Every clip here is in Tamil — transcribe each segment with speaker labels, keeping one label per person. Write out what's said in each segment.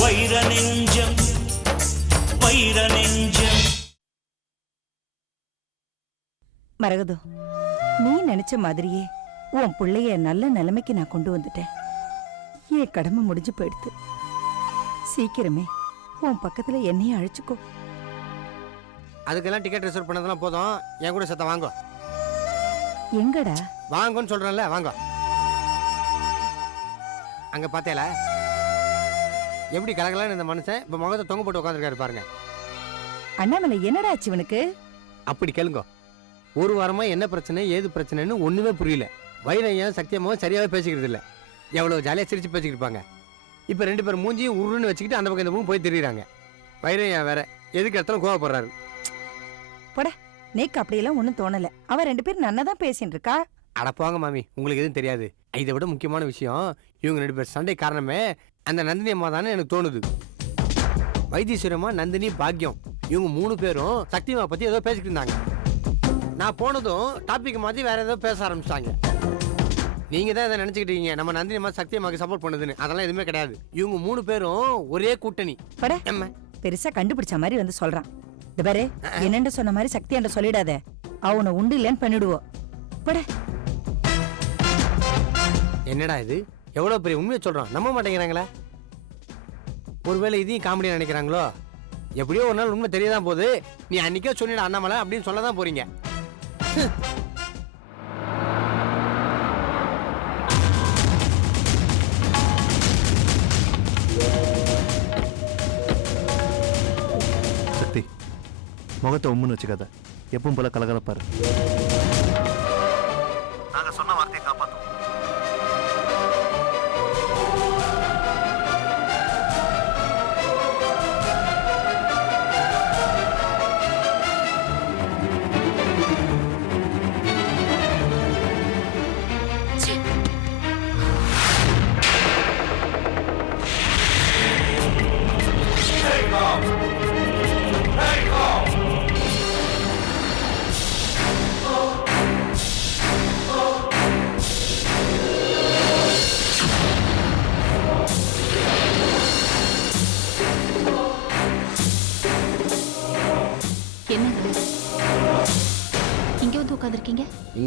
Speaker 1: வைர நெஞ்சம் வைர நெஞ்சம்.
Speaker 2: மரகதம் நீ நினைச்ச மாதிரியே உன் புள்ளைய நல்ல நிலைமைக்கு நான் கொண்டு வந்துட்டேன். என் கடமை முடிஞ்சு போயிடுத்து சீக்கிரமே உன் பக்கத்துல என்னையும் அழைச்சுக்கோ.
Speaker 3: அதுக்கெல்லாம் டிக்கெட் ரிசர்வ் பண்ணதெல்லாம் போதும். என் கூட சத்த வாங்க.
Speaker 2: எங்கடா?
Speaker 3: வாங்கன்னு சொல்றேன்ல வாங்க. அங்க பார்த்தேல எப்படி கலகலன்னு இந்த மனுஷன் இப்ப முகத்தை தொங்க போட்டு உட்காந்துருக்காரு பாருங்க.
Speaker 2: அண்ணாமலை என்னடா ஆச்சு இவனுக்கு
Speaker 3: அப்படி கேளுங்க. ஒரு வாரமா என்ன பிரச்சனை ஏது பிரச்சனைன்னு ஒண்ணுமே புரியல. வைரையும் சத்தியமாவும் சரியாவே பேசிக்கிறது இல்ல எவ்வளவு ஜாலியா சிரிச்சு பேசிக்கிட்டு இருப்பாங்க இப்ப ரெண்டு பேரும் மூஞ்சியும் உருன்னு வச்சுக்கிட்டு அந்த பக்கம் இந்த பக்கம் போய் தெரியுறாங்க வைரையா வேற எதுக்கு இடத்துல கோவப்படுறாரு.
Speaker 2: நேக்கு அப்படியெல்லாம் ஒண்ணும் தோணல. அவ ரெண்டு பேரும் நன்னா தான் பேசிட்டு இருக்கா
Speaker 3: அட போங்க மாமி உங்களுக்கு எதுவும் தெரியாது. இதை விட முக்கியமான விஷயம் இவங்க ரெண்டு பேர் சண்டை காரணமே அந்த நந்தினி அம்மா தானே எனக்கு தோணுது. வைத்தீஸ்வரம்மா நந்தினி பாக்யம். இவங்க மூணு பேரும் சக்திமா பத்தி ஏதோ பேசிக்கிட்டு இருந்தாங்க. நான் போனதும் டாபிக் மாத்தி வேற ஏதோ பேச ஆரம்பிச்சிட்டாங்க. நீங்க தான் இதை நினைச்சுக்கிட்டு இருக்கீங்க. நம்ம நந்தினி அம்மா சக்தி அம்மாக்கு சப்போர்ட் பண்ணுதுன்னு. அதெல்லாம் எதுவுமே கிடையாது. இவங்க மூணு பேரும் ஒரே கூட்டணி.
Speaker 2: பெருசா கண்டுபிடிச்ச மாதிரி வந்து சொல்றான். இந்த பாரு என்னன்னு சொன்ன மாதிரி சக்தி என்ற சொல்லிடாத. அவனை உண்டு இல்லைன்னு பண்ணிடுவோம் பட.
Speaker 3: என்னடா இது? எவ்வளவு பெரிய உண்மையை சொல்றோம் நம்ப மாட்டேங்கிறாங்களே. ஒருவேளை இதையும் காமெடியா நினைக்கிறாங்களோ? எப்படியோ ஒரு நாள் உண்மை தெரியதான் போகுது. நீ அன்னைக்கே சொன்னிட அண்ணாமலை அப்படின்னு சொல்ல தான் போறீங்க.
Speaker 4: முகத்தை உம்முன்னு வச்சுக்காத. எப்பவும் போல கலகலப்பாரு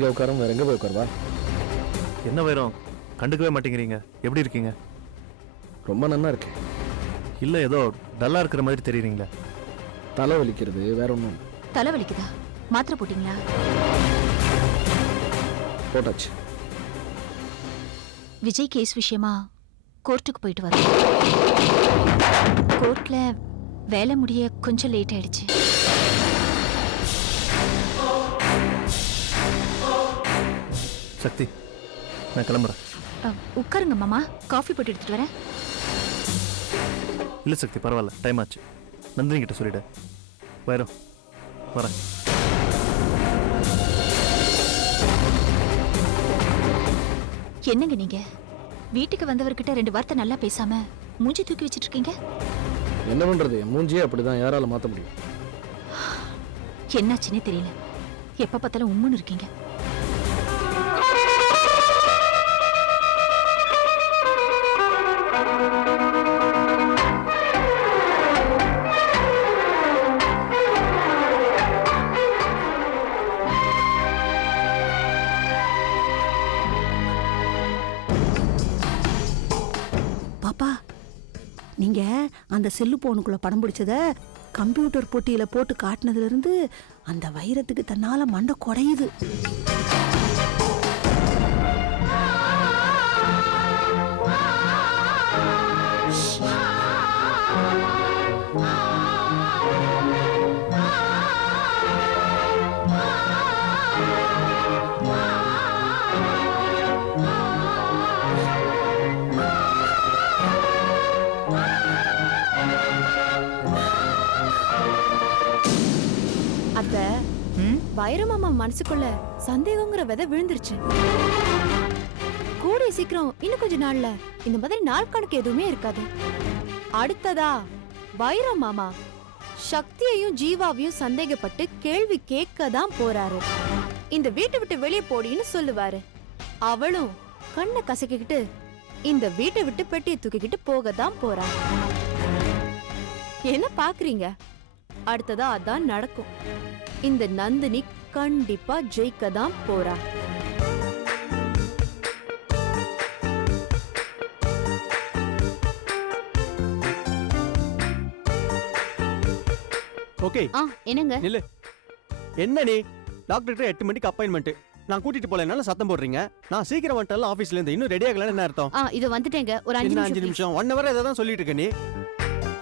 Speaker 5: இங்க
Speaker 6: உட்காரம் வேற எங்க போய் உட்காருவா?
Speaker 4: என்ன வைரம்? கண்டுக்கவே மாட்டேங்கிறீங்க. எப்படி இருக்கீங்க?
Speaker 6: ரொம்ப நன்னா இருக்கு
Speaker 4: இல்ல ஏதோ டல்லா இருக்கிற மாதிரி தெரியுறீங்களே.
Speaker 6: தலை வலிக்கிறது வேற ஒன்றும்
Speaker 5: தலை வலிக்குதா? மாத்திரை போட்டீங்களா?
Speaker 6: போட்டாச்சு.
Speaker 5: விஜய் கேஸ் விஷயமா கோர்ட்டுக்கு போயிட்டு வரேன் கோர்ட்ல வேலை முடிய கொஞ்சம் லேட் ஆயிடுச்சு.
Speaker 4: சக்தி நான் கிளம்புறேன்.
Speaker 5: உட்காருங்க மாமா. காஃபி போட்டு எடுத்துட்டு வரேன்.
Speaker 4: இல்ல சக்தி பரவாயில்ல டைம் ஆச்சு. நந்தினி கிட்ட சொல்லிடு. வைரம். வரேன்.
Speaker 5: என்னங்க நீங்க? வீட்டுக்கு வந்தவர்கிட்ட ரெண்டு வார்த்தை நல்லா பேசாம மூஞ்சி தூக்கி வச்சிட்டு இருக்கீங்க
Speaker 6: என்ன பண்றது? மூஞ்சியே அப்படிதான் யாரால மாத்த முடியும்?
Speaker 5: என்னாச்சுன்னே தெரியல. எப்ப பார்த்தாலும் உம்முன்னு இருக்கீங்க.
Speaker 2: அந்த செல்லு போனுக்குள்ள படம் பிடிச்சத கம்ப்யூட்டர் போட்டியில போட்டு காட்டினதுல இருந்து அந்த வைரத்துக்கு தன்னால மண்டை குடையுது.
Speaker 7: வைரமாமா மனசுக்குள்ள சந்தேகங்கிற விதை விழுந்துருச்சு. கூடிய சீக்கிரம் இன்னும் கொஞ்ச நாள்ல இந்த மாதிரி நாள் கணக்கு எதுவுமே இருக்காது. அடுத்ததா வைரம் மாமா. சக்தியையும் ஜீவாவையும் சந்தேகப்பட்டு கேள்வி கேட்க தான் போறாரு. இந்த வீட்டை விட்டு வெளியே போடின்னு சொல்லுவாரு. அவளும் கண்ணை கசக்கிக்கிட்டு இந்த வீட்டை விட்டு பெட்டியை தூக்கிக்கிட்டு போக தான் போறா. என்ன பாக்குறீங்க? அடுத்ததா அதான் நடக்கும். இந்த நந்தினி கண்டிப்பா ஜெயிக்க தான் போறா.
Speaker 4: ஓகே.
Speaker 7: ஆ என்னங்க?
Speaker 4: நில்லு. என்ன நீ? டாக்டர்கிட்ட எட்டு மணிக்கு அப்பாயின்மெண்ட் நான் கூட்டிட்டு போலனால சத்தம் போடுறீங்க. நான் சீக்கிரம் வந்துட்டாலும் ஆஃபீஸ்ல இருந்து இன்னும் ரெடி ஆகலன்னு என்ன அர்த்தம்?
Speaker 7: ஆ இது வந்துட்டேங்க. ஒரு அஞ்சு
Speaker 4: என்ன அஞ்சு
Speaker 7: நிமிஷம்?
Speaker 4: நிமிஷம் ஒன் ஹவர் தான் சொல்லிட்டு இருக்க நீ.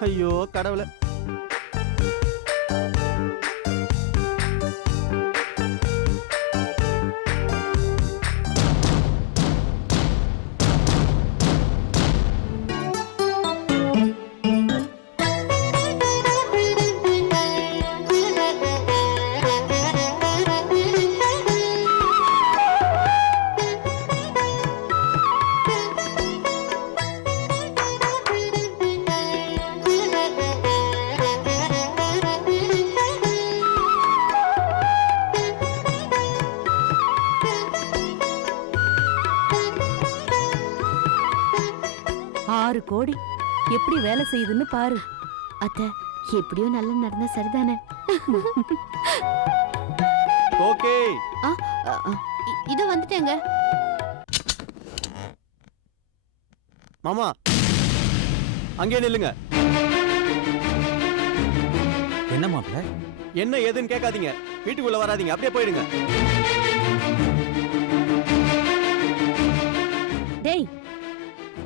Speaker 4: ஐயோ கடவுளே.
Speaker 2: ஆறு கோடி. எப்படி வேலை செய்யுதுன்னு பாரு.
Speaker 7: அத்த எப்படியும் நல்லா நடந்தா சரிதானே?
Speaker 4: ஓகே.
Speaker 7: இது வந்துட்டேங்க.
Speaker 4: மாமா அங்கே நில்லுங்க.
Speaker 8: என்ன மாப்பிள்ள?
Speaker 4: என்ன ஏதுன்னு கேட்காதீங்க. வீட்டுக்குள்ள வராதீங்க. அப்படியே போயிடுங்க.
Speaker 2: டேய்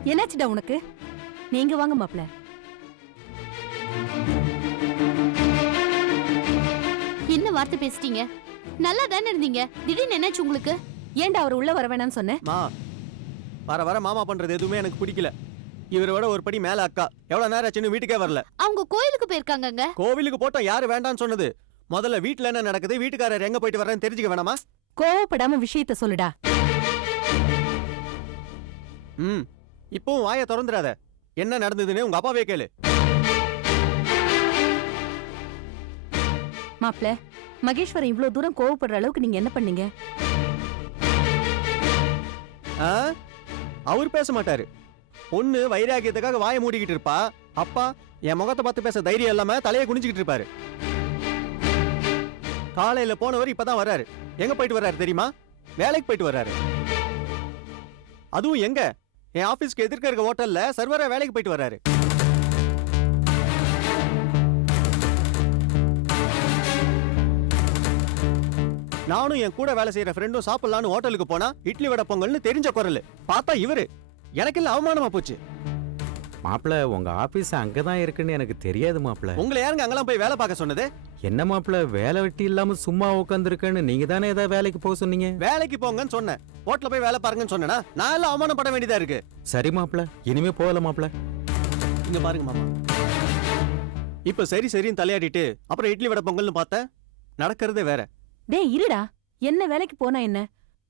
Speaker 2: என்னாச்சுடா உனக்கு? நீங்க வாங்க மாப்ள
Speaker 7: என்ன வார்த்தை பேசிட்டீங்க? நல்லா தானே இருந்தீங்க? திடீர்னு என்னாச்சு உங்களுக்கு?
Speaker 2: ஏன்டா அவர் உள்ள வர வேணாம்னு சொன்னேன்
Speaker 4: மா வர வர மாமா பண்றது எதுவுமே எனக்கு பிடிக்கல. இவரை விட ஒரு படி மேல அக்கா. எவ்வளவு நேரம் ஆச்சுன்னு வீட்டுக்கே வரல.
Speaker 7: அவங்க கோயிலுக்கு போயிருக்காங்கங்க.
Speaker 4: கோவிலுக்கு போட்டோம் யாரு வேண்டாம்னு சொன்னது. முதல்ல வீட்ல என்ன நடக்குது வீட்டுக்காரர் எங்க போயிட்டு வர்றேன்னு தெரிஞ்சுக்க வேணாமா?
Speaker 2: கோவப்படாம விஷயத்த சொல்லுடா.
Speaker 4: ம். இப்பவும் வாயை திறந்துடாத. என்ன நடந்ததுன்னு உங்க அப்பாவே கேளு.
Speaker 2: மாப்ள மகேஸ்வரன் இவ்ளோ தூரம் கோவப்படுற அளவுக்கு நீங்க என்ன பண்ணீங்க?
Speaker 4: ஆ? அவர் பேச மாட்டாரு. பொண்ணு வைராகியத்துக்காக வாயை மூடிக்கிட்டு இருப்பா. அப்பா என் முகத்தை பார்த்து பேச தைரியம் இல்லாம தலையை குனிஞ்சுக்கிட்டு இருப்பாரு. காலையில போனவர் இப்பதான் வர்றாரு. எங்க போயிட்டு வர்றாரு தெரியுமா? வேலைக்கு போயிட்டு வர்றாரு. அதுவும் எங்க? என் ஆபீஸ்க்கு எதிர்க்க இருக்க ஹோட்டல்ல சர்வரா வேலைக்கு போயிட்டு வராரு நானும் என் கூட வேலை செய்யற ஃப்ரெண்டும் சாப்பிடலான்னு ஹோட்டலுக்கு போனா இட்லி வடை பொங்கல்னு தெரிஞ்ச குரல். பார்த்தா இவரு. எனக்கு இல்ல அவமானமா போச்சு.
Speaker 8: மாப்பிள்ள உங்க ஆபீஸ் அங்கதான் இருக்குன்னு எனக்கு தெரியாது மாப்பிள்ள
Speaker 4: உங்களை யாருங்க அங்கெல்லாம் போய் வேலை பார்க்க சொன்னது?
Speaker 8: என்ன மாப்பிள்ள வேலை வெட்டி இல்லாம சும்மா உட்காந்துருக்கேன்னு நீங்க தானே ஏதாவது வேலைக்கு போக சொன்னீங்க?
Speaker 4: வேலைக்கு போங்கன்னு சொன்னேன். ஹோட்டல்ல போய் வேலை பாருங்கன்னு சொன்னேனா நான் எல்லாம் அவமானப்பட வேண்டியதா இருக்கு?
Speaker 8: சரி மாப்பிள்ள இனிமே போகல மாப்பிள்ள
Speaker 4: இங்க பாருங்க மாமா. இப்ப சரி சரின்னு தலையாடிட்டு அப்புறம் இட்லி வடை பொங்கல்னு பார்த்தேன். நடக்கிறதே வேற.
Speaker 2: டேய் இருடா. என்ன வேலைக்கு போனா என்ன?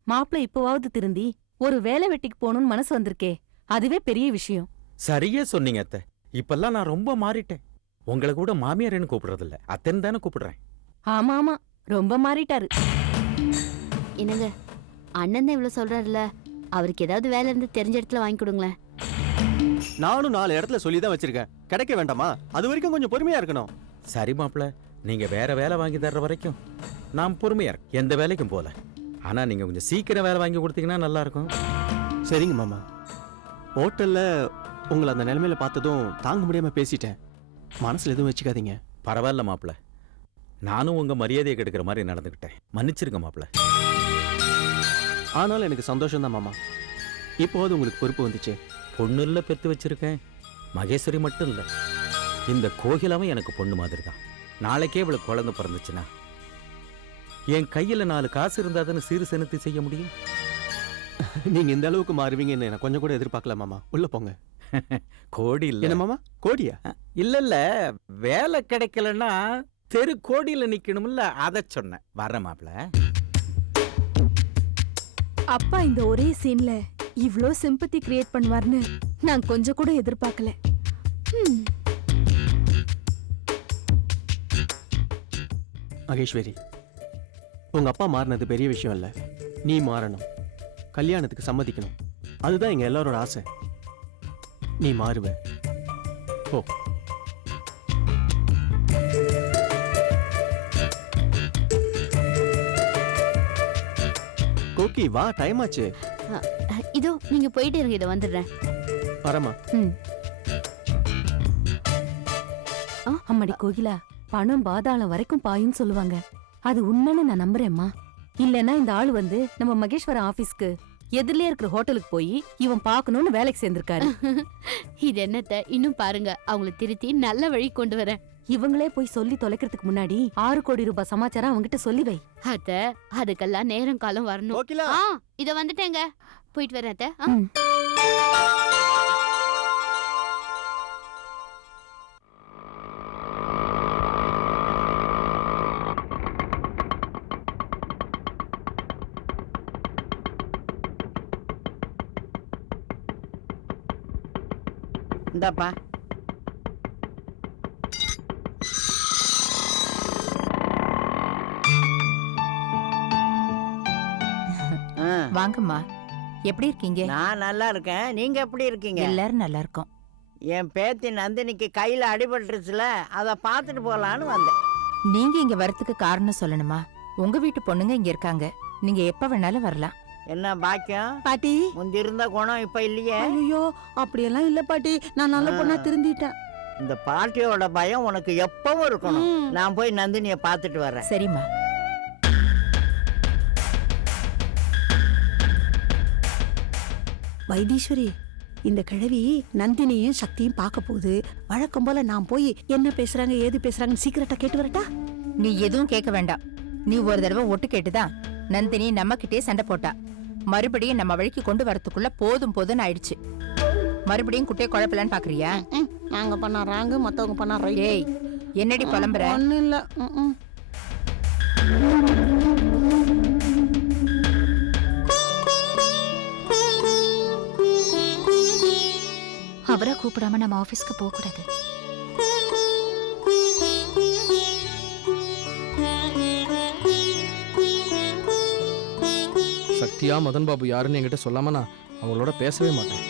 Speaker 2: மாப்ள இப்பவாவது திருந்தி ஒரு வேலை வெட்டிக்கு போகணும்னு மனசு வந்திருக்கே. அதுவே பெரிய விஷயம்.
Speaker 8: சரியா சொன்னீங்க அத்தை. இப்பெல்லாம் நான் ரொம்ப மாறிட்டேன். உங்களை கூட மாமியார்னு கூப்பிடுறது இல்ல அத்தைன்னு தானே கூப்பிடுறேன்.
Speaker 2: ஆமா ஆமா ரொம்ப மாறிட்டாரு.
Speaker 7: என்னங்க அண்ணன் தான் இவ்வளவு சொல்றாருல அவருக்கு ஏதாவது வேலை இருந்து தெரிஞ்ச இடத்துல வாங்கி கொடுங்களேன்.
Speaker 4: நானும் நாலு இடத்துல சொல்லி தான் வச்சிருக்கேன். கிடைக்க வேண்டாமா? அது வரைக்கும் கொஞ்சம் பொறுமையா இருக்கணும்.
Speaker 8: சரி மாப்பிள்ள நீங்க வேற வேலை வாங்கி தர்ற வரைக்கும் நான் பொறுமையா இருக்கேன் எந்த வேலைக்கும் போல. ஆனா நீங்க கொஞ்சம் சீக்கிரம் வேலை வாங்கி கொடுத்தீங்கன்னா நல்லா இருக்கும்.
Speaker 4: சரிங்க மாமா. ஹோட்டல்ல உங்களை அந்த நிலைமையில பார்த்ததும் தாங்க முடியாம பேசிட்டேன். மனசுல எதுவும் வச்சுக்காதீங்க.
Speaker 8: பரவாயில்ல மாப்பிள்ள நானும் உங்க மரியாதையை கெடுக்கிற மாதிரி நடந்துக்கிட்டேன் மன்னிச்சிருங்க மாப்பிள்ள
Speaker 4: ஆனாலும் எனக்கு சந்தோஷம் தான் மாமா. இப்போது உங்களுக்கு பொறுப்பு வந்துச்சு.
Speaker 8: பொண்ணு இல்ல பெத்து வச்சிருக்கேன். மகேஸ்வரி மட்டும் இல்ல. இந்த கோகிலாவும் எனக்கு பொண்ணு மாதிரி தான் நாளைக்கே இவளுக்கு குழந்தை பிறந்துச்சுன்னா. என் கையில நாலு காசு இருந்தா தானே சீறு செலுத்தி செய்ய முடியும்?
Speaker 4: நீங்க இந்த அளவுக்கு மாறுவீங்கன்னு நான் கொஞ்சம் கூட எதிர்பார்க்கல மாமா. உள்ள போங்க.
Speaker 8: கோடி இல்ல
Speaker 4: என்ன மாமா? கோடியா?
Speaker 8: இல்ல இல்ல வேலை கிடைக்கலன்னா தெரு கோடியில நிக்கணும்ல அத சொன்னேன். வர மாப்பிள.
Speaker 9: அப்பா இந்த ஒரே சீன்ல இவ்ளோ சிம்பத்தி கிரியேட் பண்ணுவார்னு நான் கொஞ்சம் கூட எதிர்பார்க்கல. ஹம்,
Speaker 4: மகேஸ்வரி உங்க அப்பா மாறினது பெரிய விஷயம் இல்ல. நீ மாறணும். கல்யாணத்துக்கு சம்மதிக்கணும். அதுதான் எங்க எல்லாரோட ஆசை. நீ மாறுவ. போ. கோக்கி வா டைம் ஆச்சு.
Speaker 7: இதோ நீங்க போயிட்டு இருங்க இதை வந்துடுறேன்.
Speaker 4: வரமா
Speaker 9: அம்மாடி கோகிலா பணம் பாதாளம் வரைக்கும் பாயும் சொல்லுவாங்க. அது உண்மைன்னு நான் நம்புறேம்மா. இல்லனா இந்த ஆள் வந்து நம்ம மகேஸ்வர ஆபீஸ்க்கு எதிரிலே இருக்கிற ஹோட்டலுக்கு போய் இவன் பார்க்கணும்னு வேலைக்கு சேர்ந்திருக்காரு.
Speaker 7: இது என்னத்த? இன்னும் பாருங்க. அவங்கள திருத்தி நல்ல வழி கொண்டு வரேன்.
Speaker 9: இவங்களே போய் சொல்லி தொலைக்கிறதுக்கு முன்னாடி ஆறு கோடி ரூபாய் சமாச்சாரம் அவங்கிட்ட சொல்லி வை.
Speaker 7: அத்த அதுக்கெல்லாம் நேரம் காலம் வரணும். இத வந்துட்டேங்க. போயிட்டு வரேன் அத்த.
Speaker 10: இந்தாப்பா.
Speaker 2: வாங்கம்மா. எப்படி இருக்கீங்க?
Speaker 10: நான் நல்லா இருக்கேன். நீங்க எப்படி இருக்கீங்க?
Speaker 2: எல்லாரும் நல்லா இருக்கோம்.
Speaker 10: என் பேத்தி நந்தினிக்கு கையில அடிபட்டுருச்சுல அதை பார்த்துட்டு போலான்னு வந்தேன்.
Speaker 2: நீங்க இங்க வரதுக்கு காரணம் சொல்லணுமா? உங்க வீட்டு பொண்ணுங்க இங்க இருக்காங்க. நீங்க எப்ப வேணாலும் வரலாம்.
Speaker 10: என்ன பாக்கியம்?
Speaker 11: பாட்டி.
Speaker 10: முந்தி இருந்த குணம் இப்ப இல்லையே?
Speaker 11: ஐயோ அப்படியெல்லாம் இல்ல பாட்டி. நான் நல்ல பொண்ணா. திருந்திட்டேன்.
Speaker 10: இந்த பாட்டியோட பயம் உனக்கு எப்பவும் இருக்கணும். நான் போய் நந்தினிய பார்த்துட்டு வர்றேன்
Speaker 2: சரிம்மா.
Speaker 11: வைத்தீஸ்வரி இந்த கிழவி நந்தினியும் சக்தியும் பார்க்க போகுது. வழக்கம் போல நான் போய் என்ன பேசுறாங்க ஏது பேசுறாங்கன்னு சீக்கிரட்டா கேட்டு வரட்டா?
Speaker 2: நீ எதுவும் கேட்க வேண்டாம். நீ ஒரு தடவை ஒட்டு கேட்டுதான். நந்தினி நம்ம கிட்டே சண்டை போட்டா. மறுபடியும் நம்ம வழிக்கு கொண்டு வரதுக்குள்ள போதும் போதும்னு ஆயிடுச்சு. மறுபடியும் குட்டையை குழப்பலான்னு பாக்குறியா?
Speaker 11: நாங்க பண்ண ராங்கு மத்தவங்க பண்ண ரைட்
Speaker 2: ஏய் என்னடி புலம்புற?
Speaker 11: ஒண்ணும் இல்ல ம், ம்.
Speaker 5: அவரை கூப்பிடாம நம்ம ஆபீஸ்க்கு போக கூடாது
Speaker 6: சக்தியா மதன் பாபு யாருன்னு என்கிட்ட சொல்லாம நான் அவங்களோட பேசவே மாட்டேன்.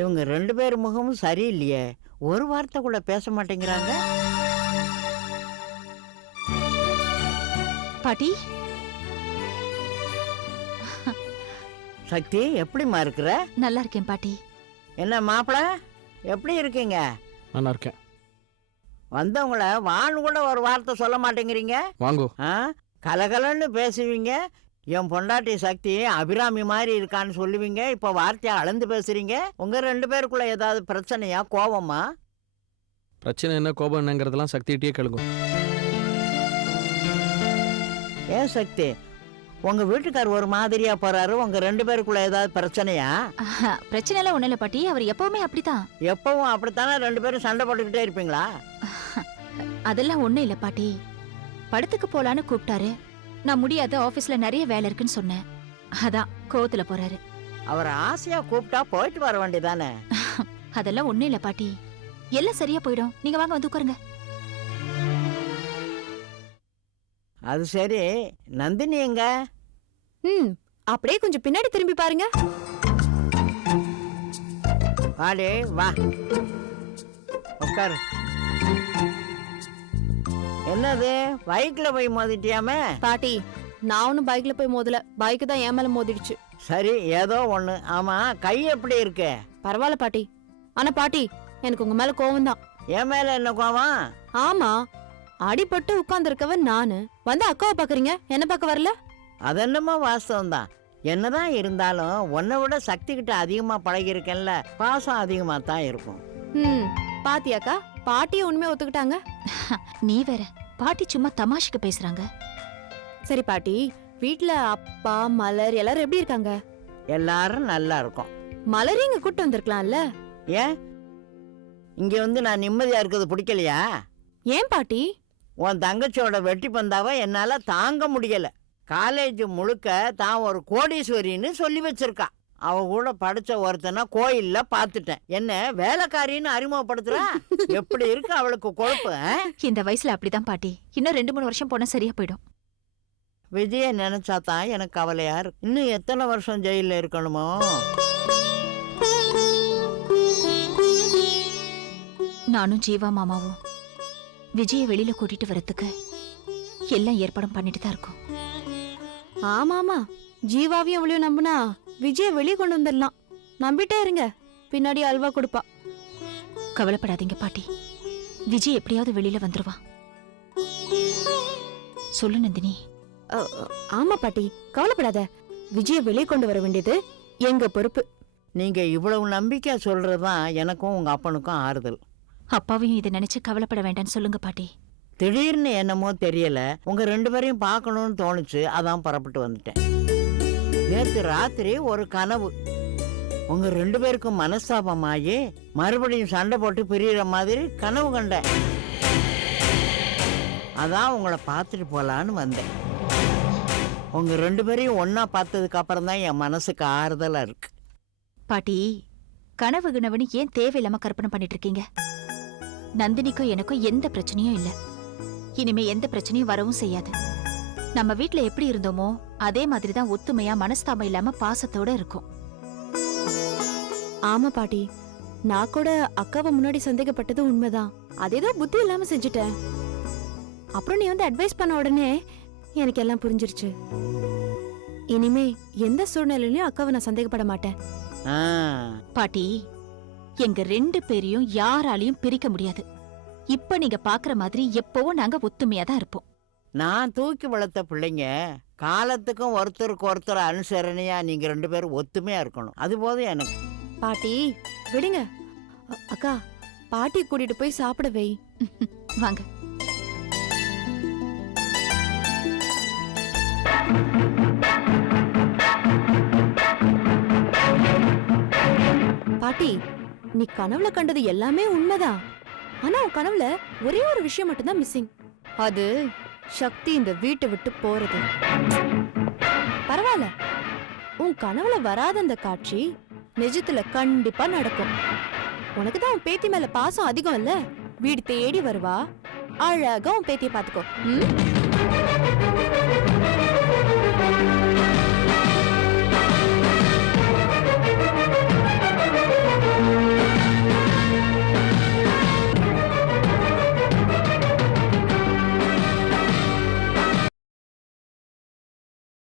Speaker 10: இவங்க ரெண்டு பேர் முகமும் சரியில்லையே. ஒரு வார்த்தை கூட பேச மாட்டேங்கிறாங்க.
Speaker 5: பாட்டி
Speaker 10: சக்தி எப்படிம்மா இருக்கிற?
Speaker 5: நல்லா இருக்கேன் பாட்டி.
Speaker 10: என்ன மாப்பிள எப்படி இருக்கீங்க?
Speaker 6: நல்லா இருக்கேன்
Speaker 10: வந்தவங்கள வான்னு கூட ஒரு வார்த்தை சொல்ல மாட்டேங்கிறீங்க?
Speaker 6: வாங்கோ.
Speaker 10: ஆ கலகலன்னு பேசுவீங்க. என் பொண்டாட்டி சக்தி அபிராமி மாதிரி இருக்கான்னு சொல்லுவீங்க. இப்போ வார்த்தையை அளந்து பேசுறீங்க. உங்க ரெண்டு பேருக்குள்ள ஏதாவது பிரச்சனையா கோவமா?
Speaker 6: பிரச்சனை என்ன கோபம் என்னங்கிறதெல்லாம் சக்திகிட்டே கேளுங்க.
Speaker 10: ஏன் சக்தி? உங்க வீட்டுக்கார் ஒரு மாதிரியா போறாரு உங்க ரெண்டு பேருக்குள்ள ஏதாவது பிரச்சனையா?
Speaker 5: பிரச்சனை எல்லாம் இல்ல பாட்டி. அவர் எப்பவுமே அப்படித்தான்.
Speaker 10: எப்பவும் அப்படித்தானே ரெண்டு பேரும் சண்டை போட்டுக்கிட்டே இருப்பீங்களா?
Speaker 5: அதெல்லாம் ஒண்ணும் இல்ல பாட்டி. படத்துக்கு போலான்னு கூப்பிட்டாரு. நான் முடியாது ஆபீஸ்ல நிறைய வேலை இருக்குன்னு சொன்னேன். அதான் கோவத்துல போறாரு.
Speaker 10: அவர் ஆசையா கூப்பிட்டா போயிட்டு வர வேண்டியதானே?
Speaker 5: அதெல்லாம் ஒண்ணும் இல்ல பாட்டி. எல்லாம் சரியா போயிடும். நீங்க வாங்க வந்து உட்காருங்க.
Speaker 10: அது சரி. நந்தினி எங்க?
Speaker 7: ம் அப்படியே கொஞ்சம் பின்னாடி திரும்பி பாருங்க.
Speaker 10: வாடி வா. உட்காரு. என்னது? பைக்ல போய் மோதிட்டியாமே?
Speaker 7: பாட்டி நான் ஒன்னும் பைக்ல போய் மோதல. பைக்கு தான் என் மேல மோதிடுச்சு.
Speaker 10: சரி ஏதோ ஒண்ணு. ஆமா கை எப்படி இருக்கு?
Speaker 7: பரவாயில்ல பாட்டி. ஆனா பாட்டி எனக்கு உங்க மேல கோவம் தான்
Speaker 10: என் மேல என்ன கோவம்?
Speaker 7: ஆமா அடிபட்டு உட்கார்ந்துருக்கவன் நானு. வந்து அக்காவை பாக்குறீங்க? என்ன பார்க்க வரல?
Speaker 10: அது என்னமோ வாஸ்தவம் தான் என்னதான் இருந்தாலும் உன்னை விட சக்தி கிட்ட அதிகமா பழகிருக்கேன்ல பாசம் அதிகமா தான் இருக்கும்.
Speaker 7: ம் பாத்தியாக்கா? பாட்டியை உண்மையை ஒத்துக்கிட்டாங்க?
Speaker 5: நீ வேற பாட்டி சும்மா தமாஷுக்கு பேசுறாங்க.
Speaker 7: சரி பாட்டி வீட்ல அப்பா மலர் எல்லாரும் எப்படி இருக்காங்க?
Speaker 10: எல்லாரும் நல்லா இருக்கும்.
Speaker 7: மலரையும் இங்க கூட்டு வந்திருக்கலாம்ல?
Speaker 10: ஏன்? இங்க வந்து நான் நிம்மதியா இருக்கிறது பிடிக்கலையா?
Speaker 7: ஏன் பாட்டி?
Speaker 10: உன் தங்கச்சியோட வெட்டி பந்தாவை என்னால தாங்க முடியல. காலேஜ் முழுக்க தான் ஒரு கோடீஸ்வரின்னு சொல்லி வச்சிருக்கா. அவ கூட படிச்ச ஒருத்தனை கோயில்ல பார்த்துட்டேன் என்ன வேலைக்காரின்னு அறிமுகப்படுத்துறா? எப்படி இருக்கு அவளுக்கு கொழுப்பு?
Speaker 5: இந்த வயசுல அப்படிதான் பாட்டி. இன்னும் ரெண்டு மூணு வருஷம் போனா சரியா போயிடும்.
Speaker 10: விஜய நினைச்சா தான் எனக்கு கவலையா இருக்கு. இன்னும் எத்தனை வருஷம் ஜெயில இருக்கணுமோ?
Speaker 5: நானும் ஜீவா மாமாவும். விஜய வெளியில கூட்டிட்டு வரதுக்கு எல்லாம் ஏற்பாடும் பண்ணிட்டு தான் இருக்கோம்.
Speaker 7: ஆமா ஆமா ஜீவாவையும் அவளையும் நம்புனா விஜய வெளியே கொண்டு வந்துடலாம். நம்பிட்டே இருங்க பின்னாடி அல்வா கொடுப்பா.
Speaker 5: கவலைப்படாதீங்க பாட்டி. விஜய் எப்படியாவது வெளியில வந்துருவான் சொல்லு நந்தினி.
Speaker 7: ஆமா பாட்டி கவலைப்படாத. விஜய வெளியே கொண்டு வர வேண்டியது எங்க பொறுப்பு.
Speaker 10: நீங்க இவ்வளவு நம்பிக்கை சொல்றதுதான் எனக்கும் உங்க அப்பனுக்கும் ஆறுதல்.
Speaker 5: அப்பாவையும் இதை நினைச்சு கவலைப்பட வேண்டாம்னு சொல்லுங்க பாட்டி.
Speaker 10: திடீர்னு என்னமோ தெரியல. உங்க ரெண்டு பேரையும் பார்க்கணும்னு தோணுச்சு. அதான் புறப்பட்டு வந்துட்டேன். நேத்து ராத்திரி ஒரு கனவு. உங்க ரெண்டு பேருக்கும் மனஸ்தாபமாகி மறுபடியும் சண்டை போட்டு பிரியிற மாதிரி கனவு கண்டேன். அதான் உங்களை பார்த்துட்டு போலான்னு வந்தேன். உங்க ரெண்டு பேரையும் ஒண்ணா பார்த்ததுக்கு அப்புறம் தான் என் மனசுக்கு ஆறுதலா இருக்கு.
Speaker 5: பாட்டி கனவு கிணவுன்னு ஏன் தேவையில்லாம கற்பனை பண்ணிட்டு இருக்கீங்க? நந்தினிக்கும் எனக்கும் எந்த பிரச்சனையும் இல்ல. இனிமே எந்த பிரச்சனையும் வரவும் செய்யாது. நம்ம வீட்ல எப்படி இருந்தோமோ அதே மாதிரி தான் ஒத்துமையா மனஸ்தாபம் இல்லாம பாசத்தோட இருக்கும்.
Speaker 7: ஆமா பாட்டி. நான் கூட அக்காவை முன்னாடி சந்தேகப்பட்டது உண்மைதான். அதேதோ புத்தி இல்லாம செஞ்சுட்டேன். அப்புறம் நீ வந்து அட்வைஸ் பண்ண உடனே எனக்கு எல்லாம் புரிஞ்சிருச்சு. இனிமே எந்த சூழ்நிலையிலயும் அக்காவை நான் சந்தேகப்பட மாட்டேன்.
Speaker 10: ஆ.
Speaker 5: பாட்டி எங்க ரெண்டு பேரையும் யாராலையும் பிரிக்க முடியாது. இப்ப நீங்க பாக்குற மாதிரி எப்பவும் நாங்க ஒத்துமையா தான் இருப்போம்.
Speaker 10: நான் தூக்கி வளர்த்த பிள்ளைங்க காலத்துக்கும் ஒருத்தருக்கு ஒருத்தர் அனுசரணையா நீங்க ரெண்டு பேரும் ஒத்துமையா இருக்கணும். அது போதும் எனக்கு.
Speaker 7: பாட்டி விடுங்க. அ- அக்கா பாட்டி கூட்டிட்டு போய் சாப்பிட வை.
Speaker 5: வாங்க.
Speaker 7: பாட்டி நீ கனவுல கண்டது எல்லாமே உண்மைதான். ஆனா உன் கனவுல ஒரே ஒரு விஷயம் மட்டும்தான் மிஸ்ஸிங் அது சக்தி இந்த வீட்டை விட்டு போறது. பரவாயில்ல. உன் கனவுல வராத அந்த காட்சி நிஜத்துல கண்டிப்பா நடக்கும். உனக்கு தான் உன் பேத்தி மேல பாசம் அதிகம் இல்ல? வீடு தேடி வருவா? அழகா உன் பேத்திய பாத்துக்கோ ம்?